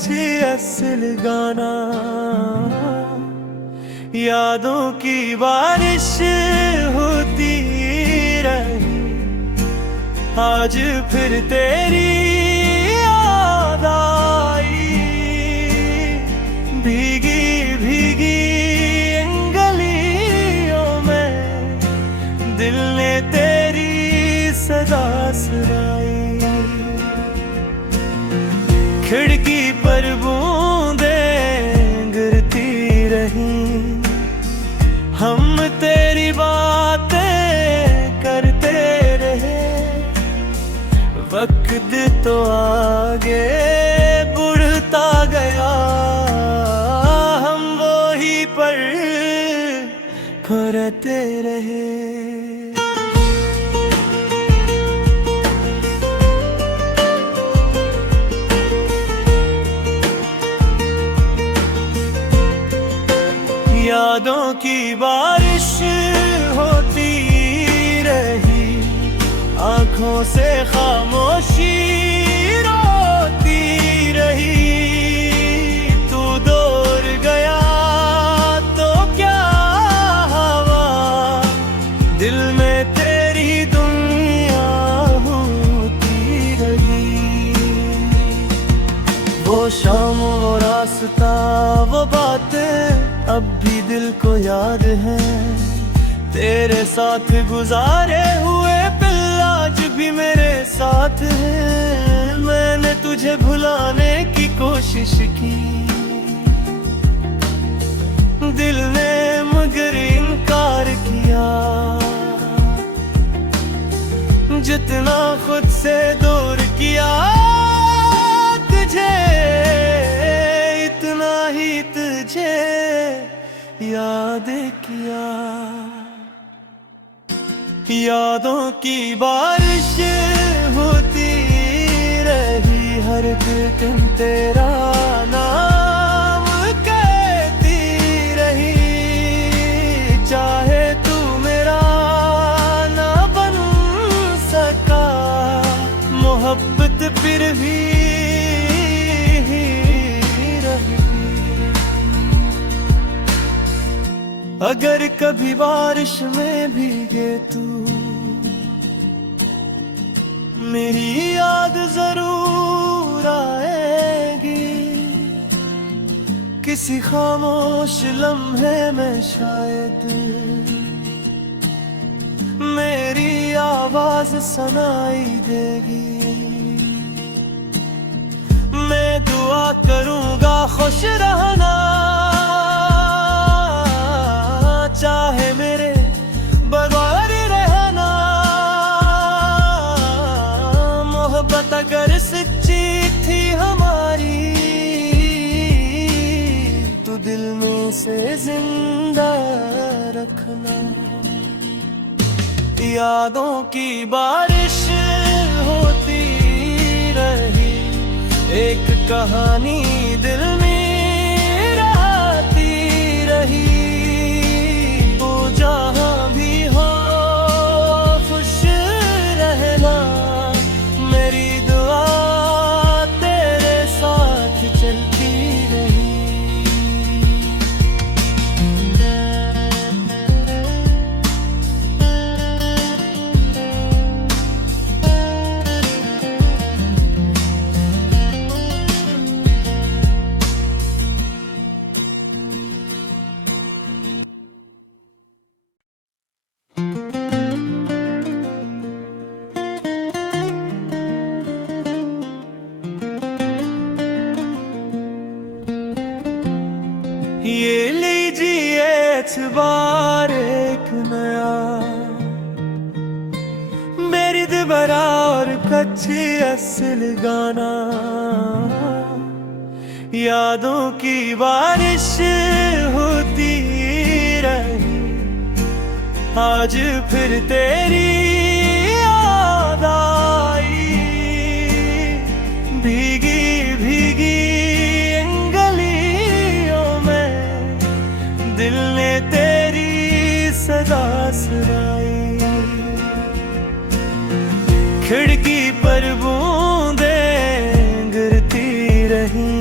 कच्ची असल गाना, यादों की बारिश होती रही। आज फिर तेरी याद आई, भीगी भीगी गलियों में दिल ने तेरी सदा सुनाई। खिड़की पर बूंदें गिरती रही, हम तेरी बातें करते रहे। वक्त तो आगे बढ़ता गया, हम वो ही पर खोते रहे। यादों की बारिश होती रही, आँखों से खामोशी रोती रही। तू दूर गया तो क्या हवा, दिल में तेरी दुनिया होती रही। वो शाम, वो रास्ता, वो बातें अब भी दिल को याद है। तेरे साथ गुजारे हुए पल आज भी मेरे साथ है। मैंने तुझे भुलाने की कोशिश की, दिल ने मगर इनकार किया। जितना खुद से दूर किया तुझे, इतना ही तुझे याद किया। यादों की बारिश होती रही, हर दिन तेरा नाम कहती रही। चाहे तू मेरा ना बन सका, मोहब्बत फिर भी अगर कभी बारिश में भीगे तू, मेरी याद जरूर आएगी। किसी खामोश लम्हे में शायद मेरी आवाज सुनाई देगी। मैं दुआ करूंगा खुश रहना, चाहे मेरे बगैर रहना। मोहब्बत अगर सच्ची थी हमारी, तो दिल में से जिंदा रखना। यादों की बारिश होती रही, एक कहानी दिल में रहती रही। जहाँ भी हो खुश रहना, मेरी दुआ तेरे साथ चलती रही। ये लीजिए एतबार एक नया, मेरी दोबारा और कच्ची असल गाना। यादों की बारिश होती रही, आज फिर तेरी याद आई। भीगी भीगी दिल ने तेरी सदा सुनाई। खिड़की पर बूंदें गिरती रही,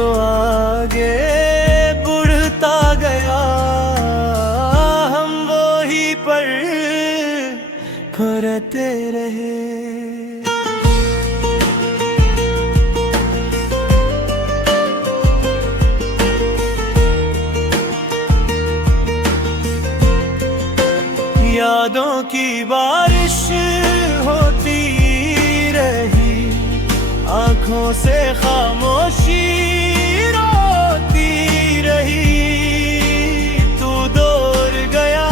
तो आगे बढ़ता गया, हम वो ही पर खोते रहे। यादों की बारिश होती रही, आँखों से खामोशी रोती रही। तू दूर गया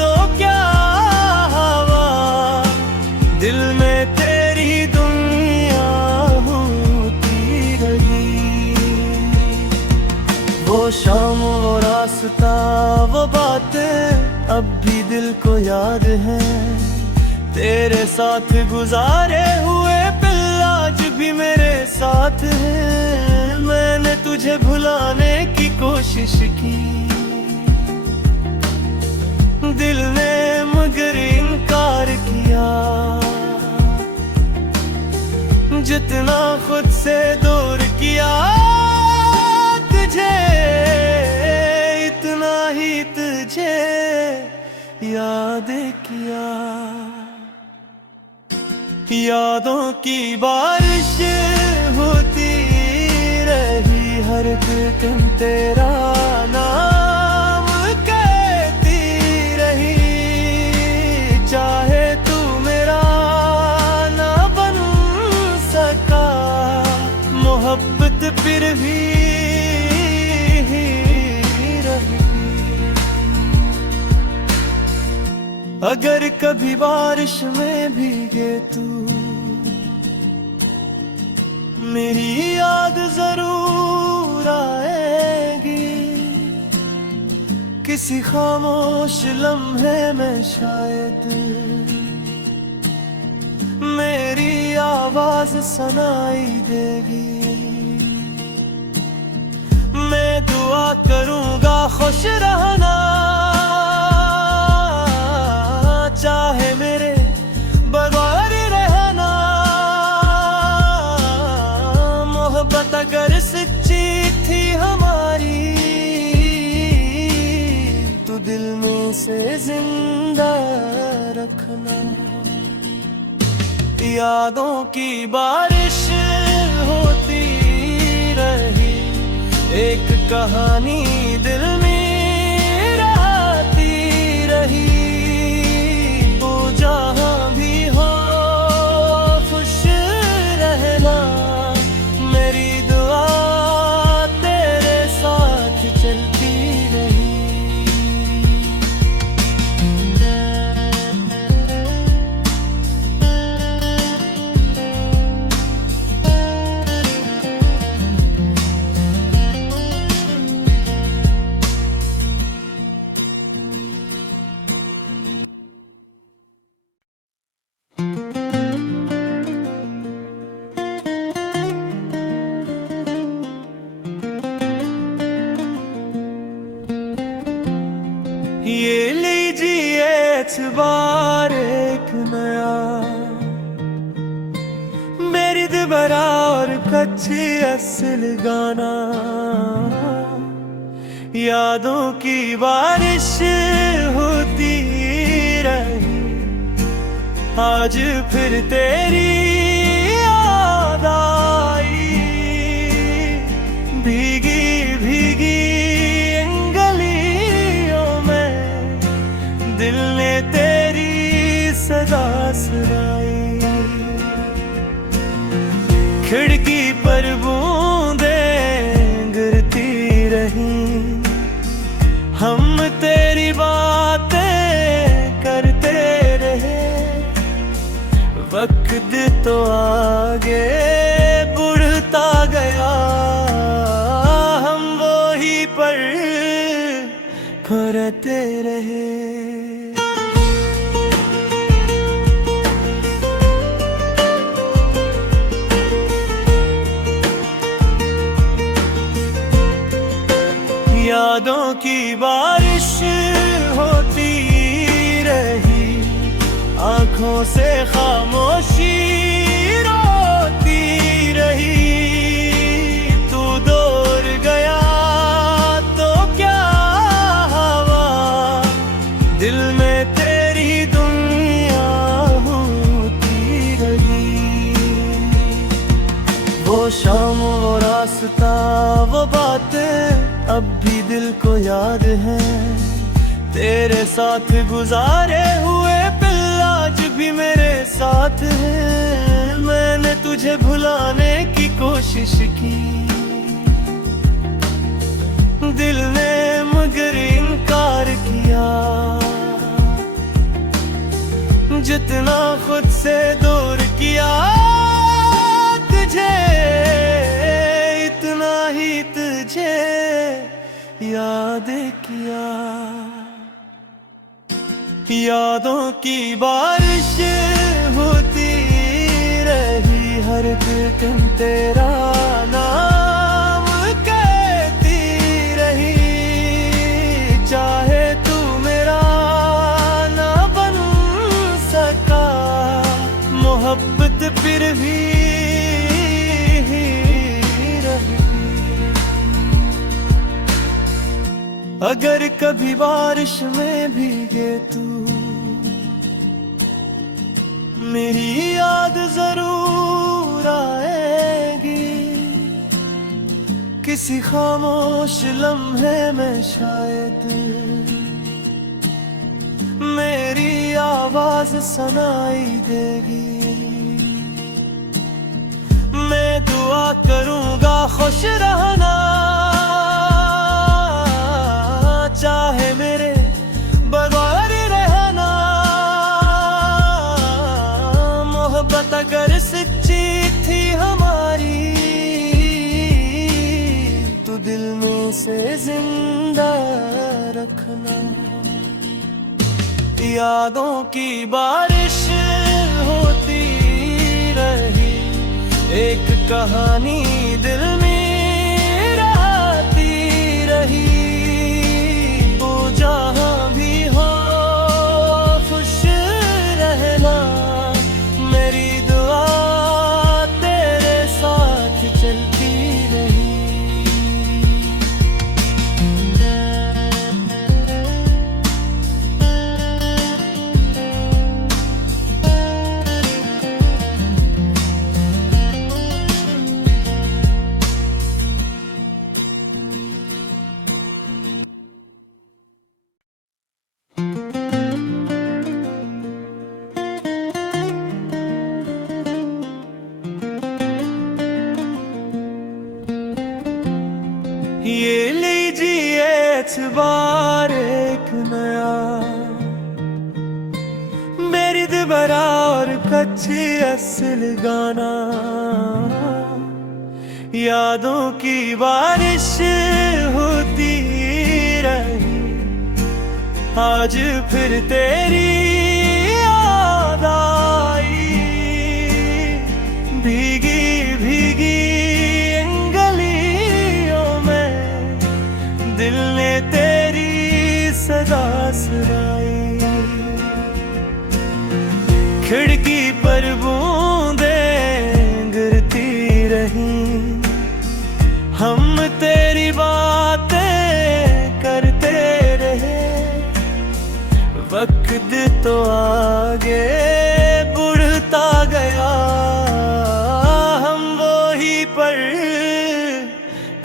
तो क्या हवा, दिल में तेरी दुनिया होती रही। वो शाम, वो रास्ता, वो बातें अब भी दिल को याद है। तेरे साथ गुजारे हुए पल आज भी मेरे साथ हैं। मैंने तुझे भुलाने की कोशिश की, दिल ने मगर इनकार किया। जितना खुद से दूर किया तुझे, इतना ही तुझे याद किया। यादों की बारिश होती रही, हर दिन तेरा नाम कहती रही। चाहे तू मेरा ना बन सका, मोहब्बत फिर भी अगर कभी बारिश में भीगे तू, मेरी याद जरूर आएगी। किसी खामोश लम्हे में शायद मेरी आवाज सुनाई देगी। मैं दुआ करूंगा खुश रहना, चाहे मेरे बगैर रहना। मोहब्बत अगर सच्ची थी हमारी, तो दिल में से जिंदा रखना। यादों की बारिश होती रही, एक कहानी दिल में रहती रही। जहाँ भी हो खुश रहना, मेरी दुआ तेरे साथ चलती रही। ये लीजिए एतबार एक नया, मेरी दोबारा और कच्ची असल गाना। यादों की बारिश होती रही, आज फिर तेरी याद आई। भीगी भीगी दिल ने तेरी सदा सुनाई। खिड़की पर बूंदें गिरती रही, हम तेरी बातें करते रहे। वक्त तो आगे बढ़ता गया, हम वो ही पर खोते रहे। यादों की बारिश होती रही, आँखों से खामोशी रोती रही। तू अब भी दिल को याद है तेरे साथ गुजारे हुए पल आज भी मेरे साथ है। मैंने तुझे भुलाने की कोशिश की, दिल ने मगर इनकार किया। जितना खुद से दूर किया तुझे, इतना ही तुझे याद किया। यादों की बारिश होती रही, हर दिन तेरा नाम कहती रही। चाहे तू मेरा ना बन सका, मोहब्बत फिर भी अगर कभी बारिश में भीगे तू, मेरी याद जरूर आएगी। किसी खामोश लम्हे में शायद मेरी आवाज सुनाई देगी। मैं दुआ करूंगा खुश रहना, चाहे मेरे बगैर रहना। मोहब्बत अगर सच्ची थी हमारी, तो दिल में से जिंदा रखना। यादों की बारिश होती रही, एक कहानी दिल में जहाँ भी हो खुश रहना। मेरी दुआ तेरे साथ चलती रही। ये लीजिए एतबार एक नया, मेरी दोबारा और कच्ची असल गाना। यादों की बारिश होती रही, आज फिर तेरी याद आई। भीगी भीगी दिल ने तेरी सदा सुनाई। खिड़की पर बूंदें गिरती रही, हम तेरी बातें करते रहे। वक्त तो आगे बढ़ता गया, हम वो ही पर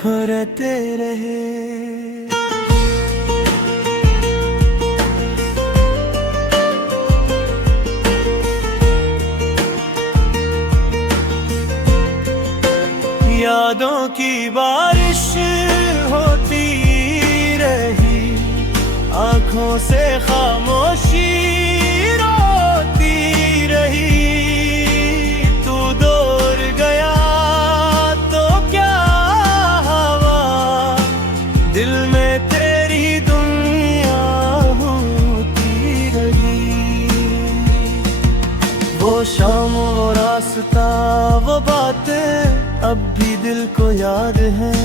खोते रहे। यादों की बारिश होती रही, आँखों से खामोशी रोती रही। तू दूर गया तो क्या हवा, दिल में तेरी दुनिया होती रही। वो शाम वो रास्ता वो बातें अब भी दिल को याद है।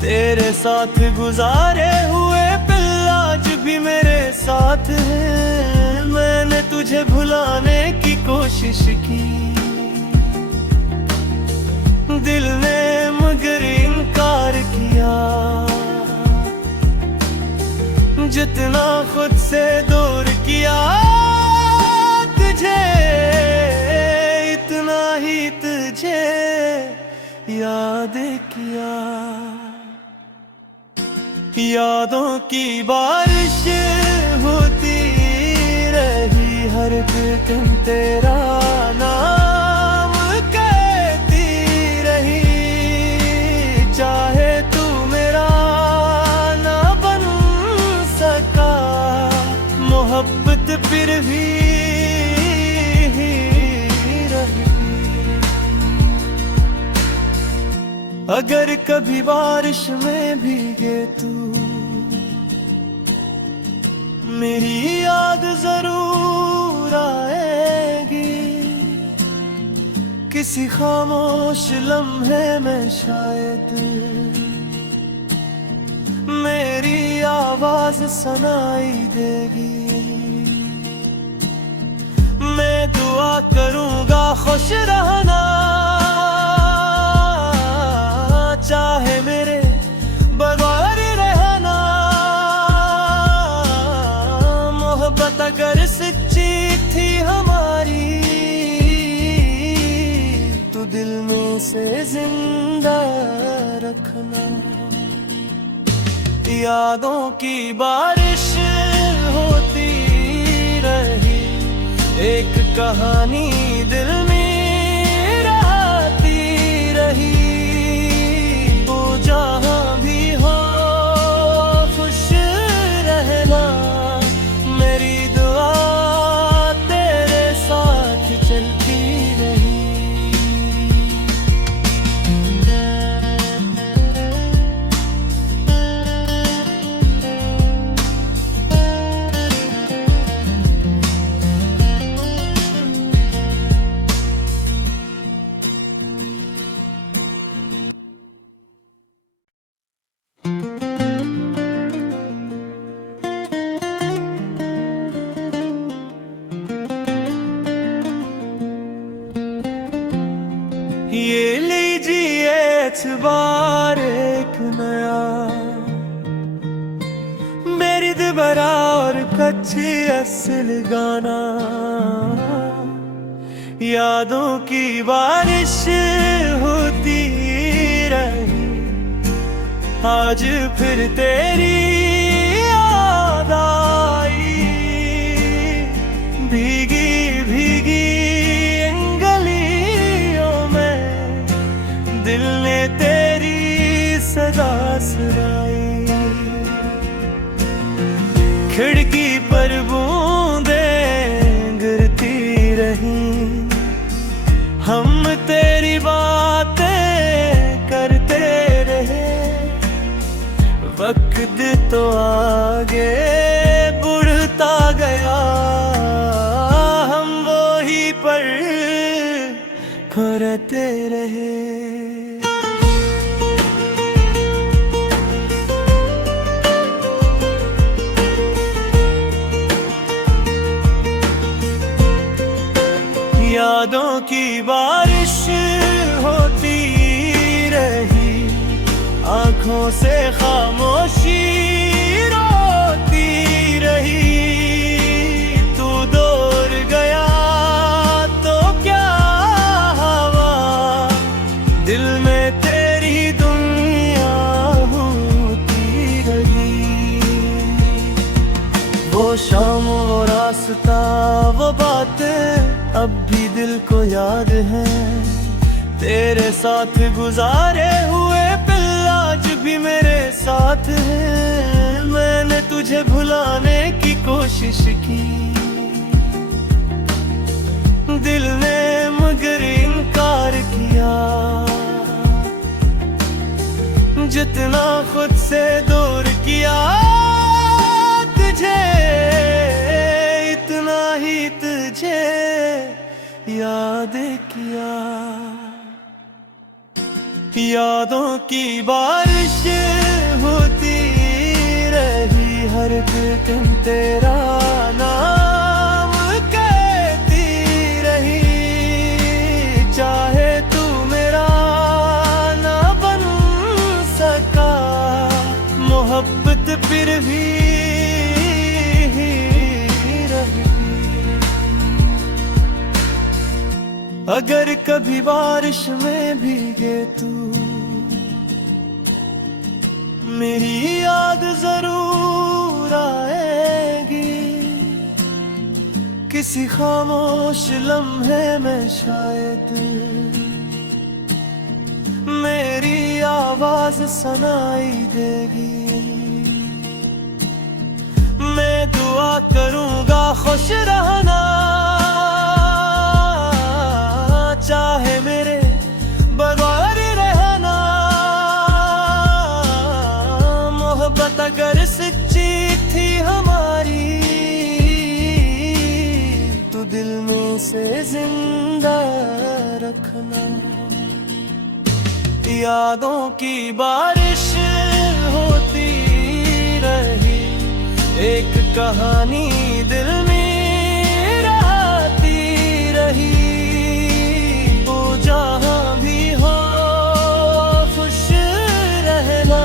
तेरे साथ गुजारे हुए पल आज भी मेरे साथ है। मैंने तुझे भुलाने की कोशिश की, दिल ने मगर इनकार किया। जितना खुद से दूर किया तुझे, इतना ही तुझे याद किया। यादों की बारिश होती रही, हर दिन तेरा नाम कहती रही। चाहे तू मेरा ना बन सका, मोहब्बत फिर भी रही। अगर कभी बारिश में भीगे तू, मेरी याद जरूर आएगी। किसी खामोश लम्हे में शायद मेरी आवाज सुनाई देगी। मैं दुआ करूंगा खुश रहना, चाहे मेरे बगैर रहना। मोहब्बत अगर सच्ची थी हमारी, तो दिल में से जिंदा रखना। यादों की बारिश होती रही, एक कहानी दिल में रहती रही। जहाँ भी हो खुश रहना, मेरी दुआ तेरे साथ चलती रही। ये लीजिए एतबार एक नया, मेरी दोबारा और कच्ची असल गाना। यादों की बारिश होती रही, आज फिर तेरी याद आई। भीगी भीगी दिल ने तेरी सदा सुनाई। खिड़की पर बूंदें गिरती रही, हम तेरी बातें करते रहे। वक्त तो आगे बढ़ता गया, हम वो ही पर खोते रहे। यादों की बारिश होती रही, आंखों से खामोशी रोती रही। तू दूर गया तो क्या हवा, दिल में तेरी दुनिया होती रही। वो शाम, वो रास्ता, वो बातें अब भी दिल को याद है। तेरे साथ गुजारे हुए पल आज भी मेरे साथ है। मैंने तुझे भुलाने की कोशिश की, दिल ने मगर इनकार किया। जितना खुद से दूर किया तुझे, इतना ही तुझे याद किया। यादों की बारिश होती रही, हर दिन तेरा नाम कहती रही। चाहे तू मेरा ना बन सका, मोहब्बत फिर भी रही। अगर कभी बारिश में भीगे तू, मेरी याद याद जरूर आएगी, किसी खामोश लम्हे में शायद मेरी आवाज सुनाई देगी। मैं दुआ करूंगा खुश रहना, चाहे मेरे बगैर रहना। मोहब्बत अगर सच्ची थी हमारी, तो दिल में से जिंदा रखना। यादों की बारिश होती रही, एक कहानी दिल में रहती रही। वो जहाँ भी हो खुश रहना,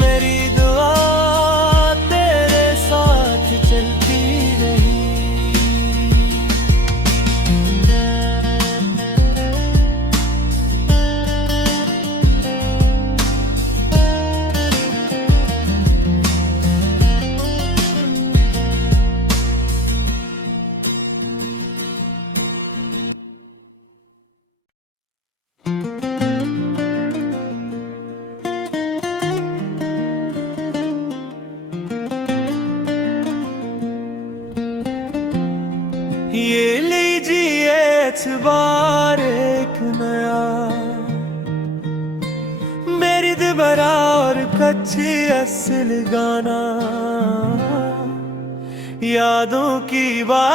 मेरी दुआ तेरे साथ चलती रही। ये लीजिए एतबार एक नया, मेरी दोबारा और कच्ची असल गाना। यादों की बात